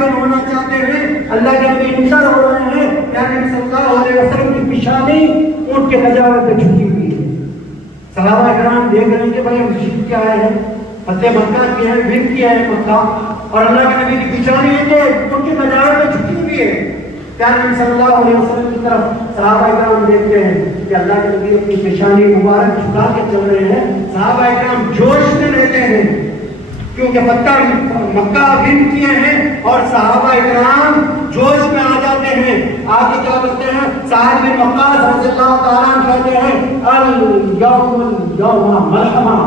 داخل ہونا چاہتے ہیں، اللہ کے نبی انٹر ہو رہے ہیں، پیارے نبی صلی اللہ علیہ وسلم کی پیشانی اونٹ کے نجارے پہ جھکی ہوئی ہے۔ صحابہ کرام دیکھ رہے ہیں کہ بھائی مشکل کیا ہے، فتح مکہ کی ہے، ون کیا ہے مکہ، اور اللہ کے نبی کی پیشانی ہے کہ اونٹ کے نجارے پہ جھکی ہوئی ہے۔ پیارے نبی صلی اللہ علیہ وسلم کی طرف صحابہ کرام دیکھتے ہیں کہ اللہ کے نبی اپنی پیشانی مبارک جھکا کے چل رہے ہیں۔ صحابہ کرام جوش میں رہتے ہیں کیونکہ فتح مکہ ون کیے ہیں، اور صحابہ کرام جوش میں آ جاتے ہیں۔ آگے کیا کرتے ہیں؟ سعد بن وقاص رضی اللہ تعالیٰ عنہ کہتے ہیں اليوم ملحمہ،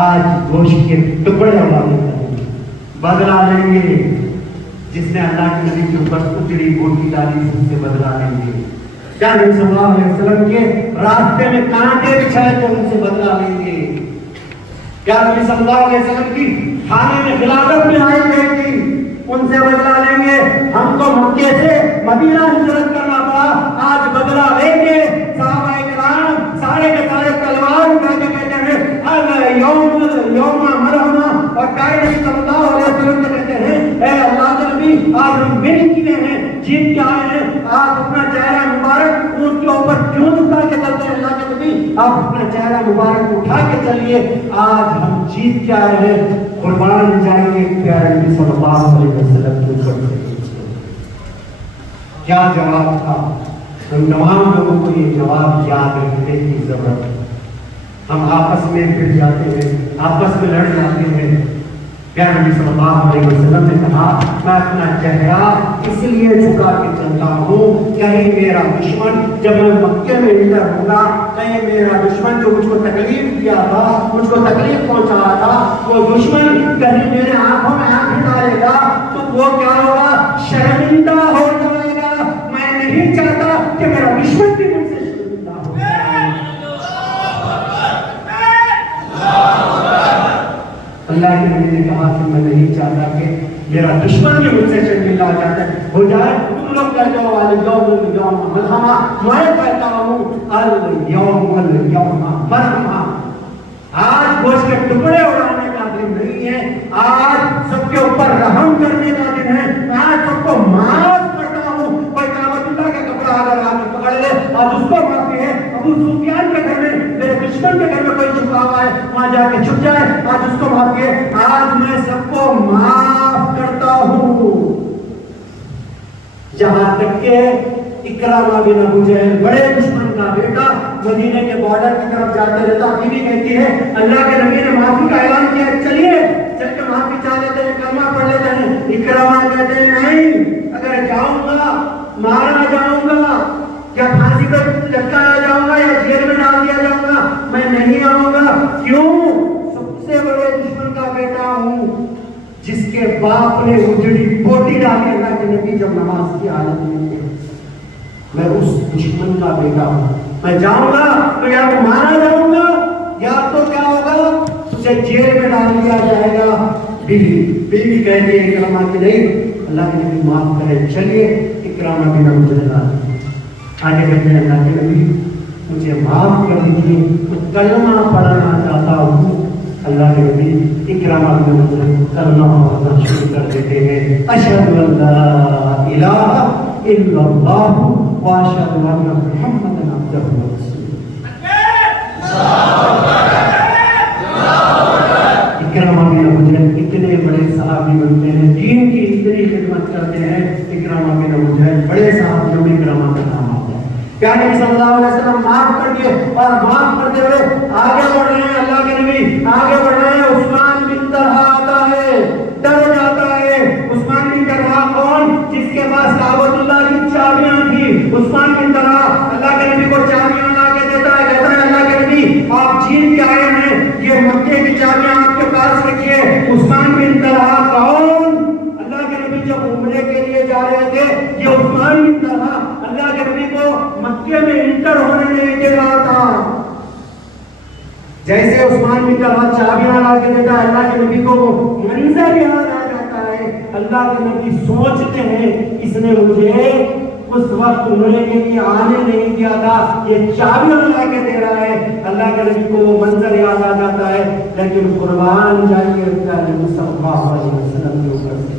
آج گوشت کے ٹکڑے حوالے کریں گے، بدلہ لیں گے، جس نے اللہ کے نبی کے اوپر اجڑی بوٹی ڈالی اس سے بدلہ لیں گے۔ کیا نبی صلی اللہ علیہ وسلم کے راستے میں کانٹے بچھائے تو ان سے بدلہ لیں گے۔ کیا نبی صلی اللہ علیہ وسلم کی کھانے میں خلافت میں آئی گئی تھی، ان سے بدلہ لیں گے۔ ہم کو مکے سے مدینہ ہجرت کرنا پڑا، آج بدلہ لیں گے۔ صحابہ کرام سارے کے سارے تلوار اٹھا کے کہتے ہیں یوم مرحمہ، اور پیارے نبی صلی اللہ علیہ وسلم کہتے ہیں اے اللہ کے نبی آج ہم ون کیے ہیں، جیت کے آئے ہیں، آپ اپنا چہرہ مبارک اونٹ کے اوپر کیوں جھکا کے چلتے ہیں؟ اللہ کے نبی آپ اپنا چہرہ مبارک اٹھا کے چلیے، آج ہم جیت کے آئے ہیں، قربان جائیں گے پیارے نبی صلی اللہ علیہ وسلم کے اوپر۔ کیا جواب تھا؟ ہم تمام لوگوں کو یہ جواب یاد رکھنے کی ضرورت ہے۔ ہم آپس میں پھر جاتے ہیں، آپس میں لڑ جاتے ہیں۔ پیارے نبی صلی اللہ علیہ وسلم نے کہا میں اپنا چہرہ اس لیے جھکا کے چلتا ہوں کہیں میرا دشمن جب میں مکے میں انٹر ہوگا، کہیں میرا دشمن جو مجھ کو تکلیف دیا تھا، مجھ کو تکلیف پہنچا تھا، وہ دشمن کہیں میرے آنکھوں میں آنکھ ڈالے گا تو وہ کیا ہوگا؟ شرمندہ ہو جائے گا۔ میں نہیں چاہتا کہ میرا دشمن بھی مجھ سے شرمندہ ہو جائے۔ اللہ کے نبی نے کہا کہ میں نہیں چاہتا کہ میرا دشمن بھی مجھ سے شرمندہ ہو جائے۔ تم لوگ کہتے ہو اليوم ملحمہ، میں کہتا ہوں اليوم مرحمہ۔ آج گوشت کے ٹکڑے اڑانے کا دن نہیں ہے، آج سب کے اوپر رحم کرنے کا دن ہے، آج سب کو معاف کرتا ہوں۔ کوئی کعبۃ اللہ کا کپڑا اگر آپ پکڑ لے آج اس کو معافی ہے۔ ابو سفیان کے گھر میں، میرے دشمن کے گھر میں کوئی چھپا ہوا ہے، وہاں جا کے چھپ جائے، آج اس کو معافی ہے۔ آج میں سب کو معاف کرتا ہوں، جہاں تک کہ اکرامہ بن ابو جہل بڑے دشمن کا بیٹا مدینے کے بارڈر کی طرف جاتے رہتا، بیوی کہتی ہے اللہ کے نبی نے معافی کا اعلان کیا، چلیے چل کے معافی چاہ لیتے ہیں، کلمہ پڑھ لیتے ہیں۔ اکرامہ کہتے ہیں نہیں، اگر جاؤں گا مارا جاؤں گا یا پھانسی پر لٹکایا جاؤں گا یا جیل میں ڈال دیا جاؤں گا، میں نہیں آؤں گا۔ کیوں؟ سب سے بڑے دشمن کا بیٹا ہوں، جس کے باپ نے اجڑی بوٹی ڈالی اللہ کے نبی جب نماز کی حالت میں تھے، میں اس دشمن کا بیٹا ہوں۔ میں جاؤں گا تو یا تو مارا جاؤں گا یا تو کیا ہوگا؟ اسے جیل میں ڈال دیا جائے گا۔ بیوی کہتی ہے اکرامہ کی نہیں، اللہ کے نبی معاف کرے، چلیے اکرامہ بن ابو جہل آگے کہتے ہیں اللہ کے نبی مجھے معاف کر دیجیے، میں کلمہ پڑھنا چاہتا ہوں۔ اللہ کے نبی اکرامہ بن ابو جہل کلمہ پڑھنا شروع کر دیتے ہیں، اشہد ان لا الہ الا اللہ واشہد ان محمدا عبدہ ورسولہ۔ اکرامہ بن ابو جہل اتنے بڑے صحابی بنتے ہیں، دین کی اتنی خدمت کرتے ہیں۔ اکرامہ بن ابو جہل بڑے صحابیوں میں اکرامہ کا نام آتا ہے۔ پیارے نبی صلی اللہ علیہ وسلم معاف کر دیے اور معاف کرتے ہوئے آگے بڑھ رہے ہیں۔ اللہ کے نبی آگے بڑھ رہے ہیں، عثمان بن طلحہ آتا ہے، ڈر جاتا ہے۔ عثمان بن طلحہ کون؟ جس کے پاس کعبۃ اللہ کی چابیاں تھی۔ عثمان بن طلحہ اللہ کے نبی کو چابیاں لا کے دیتا ہے، کہتا ہے اللہ کے نبی آپ جیت کے آئے ہیں، یہ مکے کی چابیاں آپ کے پاس رکھیے۔ عثمان بن طلحہ کون؟ اللہ کے نبی جب عمرے کے لیے جا رہے تھے، یہ عثمان بن طلحہ اللہ کے نبی کو مکے میں انٹر ہونے نہیں دے رہا تھا۔ جیسے عثمان بن طلحہ چابیاں لا کے دیتا ہے، اللہ کے نبی کو وہ منظر یاد آ جاتا ہے۔ اللہ کے نبی سوچتے ہیں اس نے مجھے اس وقت عمرے کے لیے آنے نہیں دیا تھا، یہ چابیاں لا کے دے رہا ہے۔ اللہ کے نبی کو وہ منظر یاد آ جاتا ہے، لیکن قربان جائیے اللہ صلی اللہ علیہ وسلم کے اوپر سے